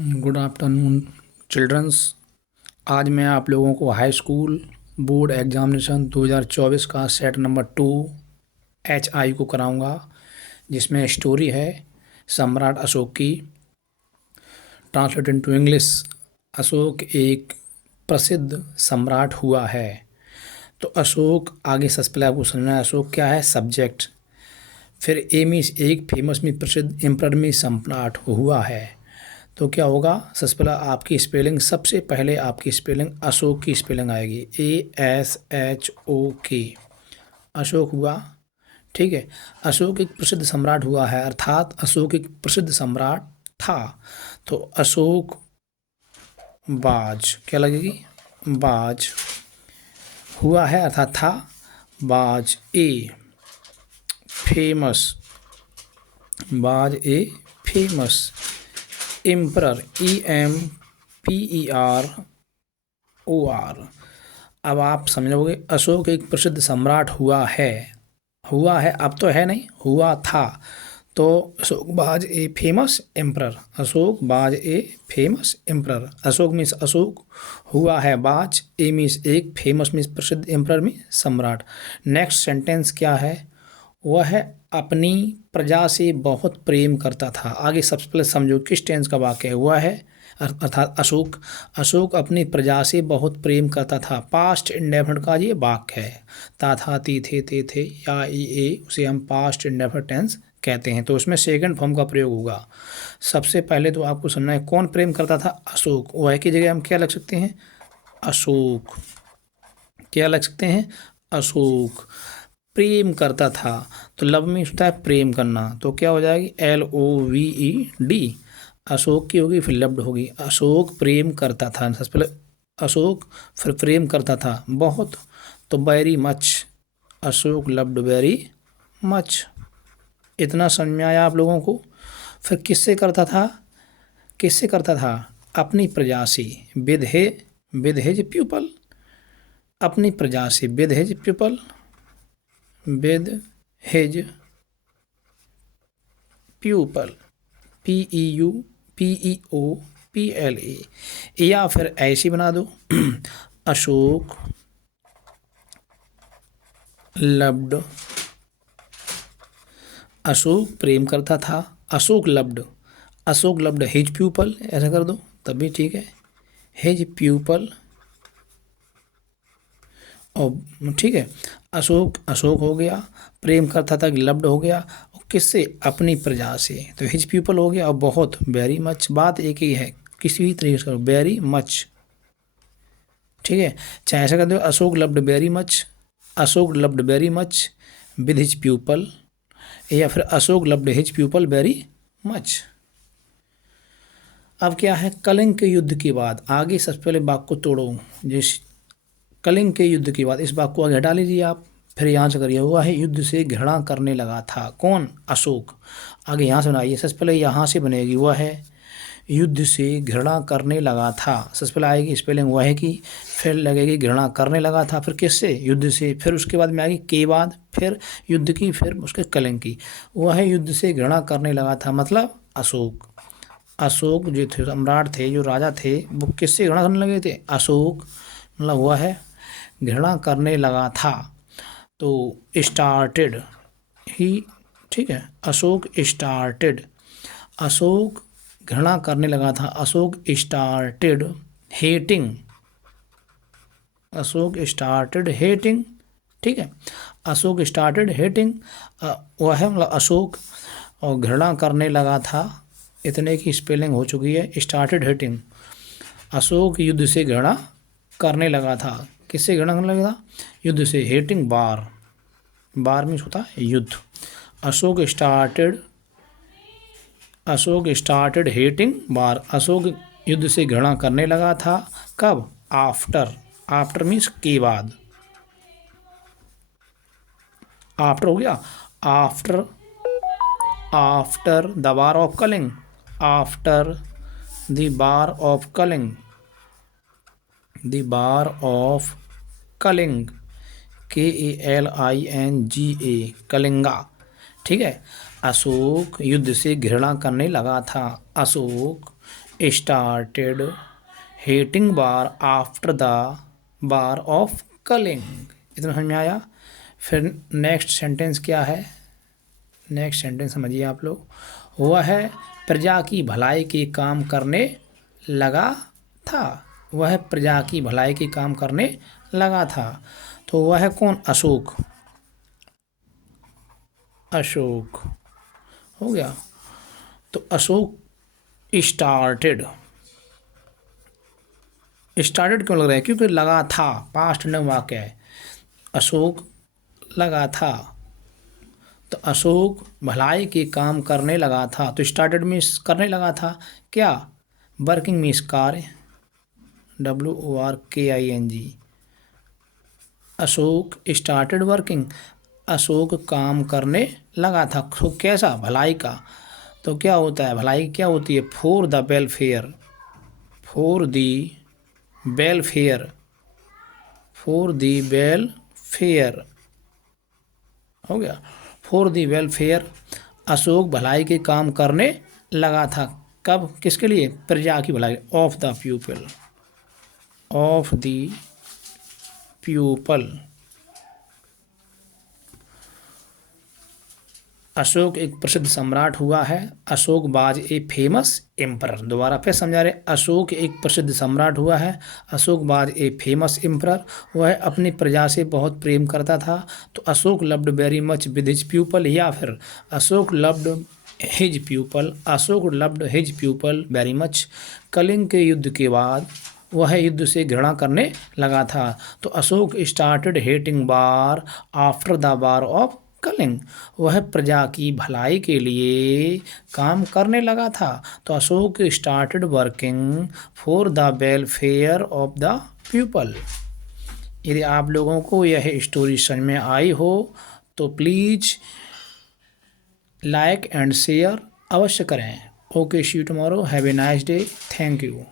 Good afternoon children's. आज मैं आप लोगों को हाई स्कूल बोर्ड एग्जामिनेशन 2024 का सेट नंबर 2 HI को कराऊंगा, जिसमें स्टोरी है सम्राट अशोक की। Translate into English. अशोक एक प्रसिद्ध सम्राट हुआ है। तो अशोक, आगे सबसे पहले आपको समझना है अशोक क्या है, सब्जेक्ट। फिर ए में एक फेमस में प्रसिद्ध एम्परर में सम्राट हुआ है। तो क्या होगा, सबसे पहले आपकी स्पेलिंग, सबसे पहले आपकी स्पेलिंग अशोक की स्पेलिंग आएगी ASHOK। अशोक हुआ, ठीक है। अशोक एक प्रसिद्ध सम्राट हुआ है, अर्थात अशोक एक प्रसिद्ध सम्राट था। तो अशोक बाज क्या लगेगी, बाज हुआ है अर्थात था। बाज फेमस, बाज फेमस। Emperor EMPEROR। अब आप समझोगे अशोक एक प्रसिद्ध सम्राट हुआ है, हुआ है अब तो है नहीं, हुआ था। तो अशोक बाज फेमस एम्परर, अशोक बाज famous emperor. Ashok means Ashok, हुआ है बाज, मीन्स एक, फेमस मीन्स प्रसिद्ध, एम्परर में सम्राट। नेक्स्ट सेंटेंस क्या है, वह अपनी प्रजा से बहुत प्रेम करता था। आगे सबसे पहले समझो किस टेंस का वाक्य है, हुआ है अर्थात अशोक अपनी प्रजा से बहुत प्रेम करता था। पास्ट इंडेफिनिट का ये वाक्य है। ता था, ती थे, ते थे या ए, उसे हम पास्ट इंडेफिनिट टेंस कहते हैं। तो उसमें सेकंड फॉर्म का प्रयोग होगा। सबसे पहले तो आपको सुनना है कौन प्रेम करता था, अशोक। वह की जगह हम क्या लग सकते हैं, अशोक। क्या लग सकते हैं, अशोक। प्रेम करता था, तो लव में होता है प्रेम करना, तो क्या हो जाएगी LOVED। अशोक की होगी फिर लव्ड होगी। अशोक प्रेम करता था, सबसे पहले अशोक फिर प्रेम करता था बहुत, तो very much. Ashok loved very much. इतना समझ में आया आप लोगों को। फिर किससे करता था, किससे करता था, अपनी प्रजा से, विद हिज पीपल। अपनी प्रजा से, with his people, with his people, PEUPLE। या फिर ऐसी बना दो अशोक लव्ड, अशोक प्रेम करता था, अशोक लव्ड हिज पीपल, ऐसा कर दो तब भी ठीक है। हिज पीपल, और ठीक है। अशोक हो गया, प्रेम करता था, लव्ड हो गया, और किससे, अपनी प्रजा से, तो हिज पीपल हो गया। और बहुत, वेरी मच, बात एक ही है, किसी भी तरीके से करो, वेरी मच, ठीक है। चाहे ऐसा कर दो Ashok loved very much, Ashok loved very much with his people, या फिर Ashoka loved his people very much. अब क्या है, कलिंग के युद्ध के बाद, आगे सबसे पहले वाक्य को तोड़ो। जिस कलिंग के युद्ध के बाद, इस बात को आगे हटा लीजिए आप, फिर यहाँ से करिए, हुआ है युद्ध से घृणा करने लगा था, कौन, अशोक। आगे यहाँ से बनाइए, सबसे पहले यहाँ से बनेगी, हुआ है युद्ध से घृणा करने लगा था। सबसे पहले आएगी स्पेलिंग हुआ है की, फिर लगेगी घृणा करने लगा था, फिर किससे, युद्ध से, फिर उसके बाद में आएगी के बाद, फिर युद्ध की, फिर उसके कलिंग की। हुआ है युद्ध से घृणा करने लगा था, मतलब अशोक। अशोक जो थे सम्राट थे, जो राजा थे, वो किससे घृणा करने लगे थे, अशोक। मतलब हुआ है घृणा करने लगा था, तो स्टार्टेड ही, ठीक है। अशोक स्टार्टेड, अशोक घृणा करने लगा था, Ashoka started hating, Ashok started hating, ठीक है। अशोक स्टार्टेड हेटिंग, वह है मतलब अशोक, और घृणा करने लगा था, इतने की स्पेलिंग हो चुकी है, स्टार्टेड हेटिंग। अशोक युद्ध से घृणा करने लगा था, किससे घृणा करने लगा था, युद्ध से। हेटिंग बार, बार मीन्स होता है युद्ध। अशोक स्टार्टेड हेटिंग बार, अशोक युद्ध से घृणा करने लगा था, कब, आफ्टर, आफ्टर मीन्स के बाद, आफ्टर हो गया, after, after the war of Kalinga, after the war of Kalinga, the war of Kalinga, KALINGA, Kalinga, ठीक है। अशोक युद्ध से घृणा करने लगा था, Ashoka started hating war after the war of Kalinga. इतना समझ में आया। फिर नेक्स्ट सेंटेंस क्या है, नेक्स्ट सेंटेंस समझिए आप लोग। वह प्रजा की भलाई के काम करने लगा था। वह प्रजा की भलाई के काम करने लगा था। तो वह कौन, अशोक, अशोक हो गया। तो अशोक स्टार्टेड, स्टार्टेड क्यों लग रहा है, क्योंकि लगा था, पास्ट में वाक्य है। अशोक लगा था, तो अशोक भलाई के काम करने लगा था। तो स्टार्टेड मीन्स करने लगा था क्या, वर्किंग मीन्स कार्य, WORKING। Ashok started working, Ashok काम करने लगा था। तो कैसा, भलाई का। तो क्या होता है, भलाई क्या होती है, for the welfare, for the welfare, for the welfare हो गया। फॉर दी वेलफेयर, अशोक भलाई के काम करने लगा था। कब, किसके लिए, प्रजा की भलाई, of the people, of the people. Ashok एक प्रसिद्ध सम्राट हुआ है। Ashoka was a famous emperor. दोबारा फिर समझा रहे, अशोक एक प्रसिद्ध सम्राट हुआ है। Ashoka was a famous emperor, वह अपनी प्रजा से बहुत प्रेम करता था। तो Ashoka loved very much with his people, या फिर Ashoka loved his people, Ashoka loved his people very much. Kalinga के युद्ध के बाद वह युद्ध से घृणा करने लगा था। तो Ashoka started hating war after the war of Kalinga, वह प्रजा की भलाई के लिए काम करने लगा था। तो Ashoka started working for the welfare of the people. यदि आप लोगों को यह स्टोरी समझ में आई हो तो प्लीज़ लाइक एंड शेयर अवश्य करें। Okay, see you tomorrow, have a nice day, thank you.